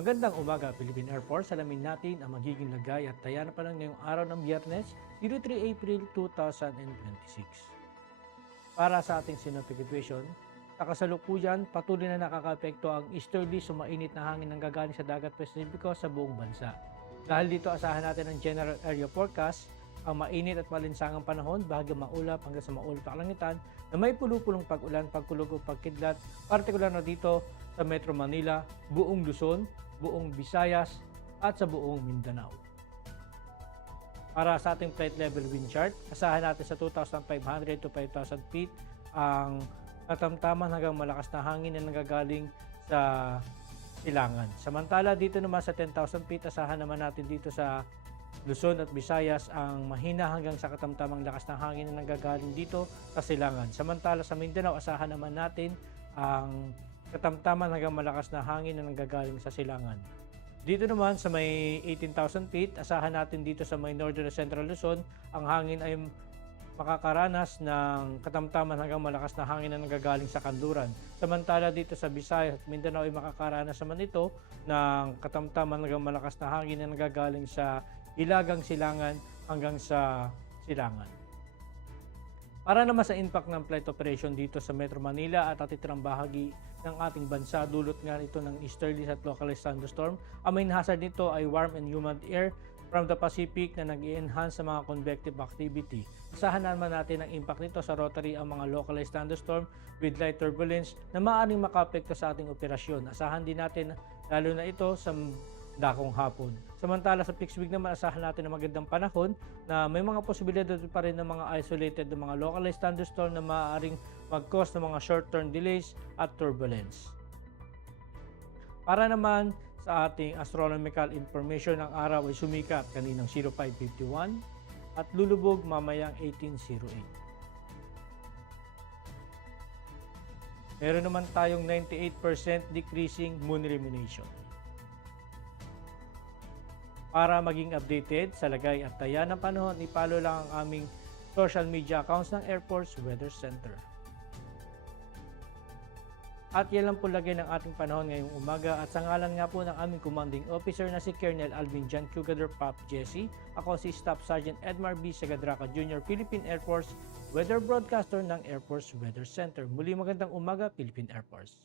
Magandang umaga, Philippine Air Force. Alamin natin ang magiging lagay at taya na panahon ngayong araw ng Biyernes, 03 April 2026. Para sa ating synoptic situation, sa kasalukuyan, patuloy na nakakaapekto ang easterly sumainit na hangin ng gagaling sa dagat Pasipiko sa buong bansa. Dahil dito, asahan natin ang general area forecast, ang mainit at malinsangang panahon, bahagi maulap hanggang sa maulap na kalangitan na may pulupulong pag-ulan, pagkulog o pagkidlat, partikular na dito sa Metro Manila, buong Luzon, buong Visayas at sa buong Mindanao. Para sa ating flight level wind chart, asahan natin sa 2,500 to 5,000 feet ang katamtaman hanggang malakas na hangin na nanggagaling sa silangan. Samantala dito naman sa 10,000 feet, asahan naman natin dito sa Luzon at Visayas ang mahina hanggang sa katamtamang lakas ng hangin na nanggagaling dito sa silangan. Samantala sa Mindanao, asahan naman natin ang katamtaman hanggang malakas na hangin na nanggagaling sa silangan. Dito naman sa may 18,000 feet, asahan natin dito sa may northern at central Luzon, ang hangin ay makakaranas ng katamtaman hanggang malakas na hangin na nanggagaling sa kanluran. Samantala dito sa Visayas at Mindanao ay makakaranas naman ito ng katamtaman hanggang malakas na hangin na nanggagaling sa Ilagang Silangan hanggang sa Silangan. Para naman sa impact ng flight operation dito sa Metro Manila at atitirang bahagi ng ating bansa, dulot nga ito ng easterly at localized thunderstorm. Ang main hazard nito ay warm and humid air from the Pacific na nag-i-enhance sa mga convective activity. Asahan naman natin ang impact nito sa rotary ang mga localized thunderstorm with light turbulence na maaaring makaapekto sa ating operasyon. Asahan din natin lalo na ito sa dakong hapon. Samantala sa fixed week naman, asahan natin ang magandang panahon na may mga posibilidad pa rin ng mga isolated na mga localized thunderstorm na maaaring mag-cause ng mga short-term delays at turbulence. Para naman sa ating astronomical information, ang araw ay sumikat kaninang 0551 at lulubog mamayang 1808. Meron naman tayong 98% decreasing moon illumination. Para maging updated sa lagay at taya ng panahon, i-follow lang ang aming social media accounts ng Air Force Weather Center. At yan lang po lagay ng ating panahon ngayong umaga, at sa ngalan nga po ng aming commanding officer na si Colonel Alvin John Cugador Pop Jesse, ako si Staff Sergeant Edmar B. Sagadraca Jr., Philippine Air Force Weather Broadcaster ng Air Force Weather Center. Muli magandang umaga, Philippine Air Force.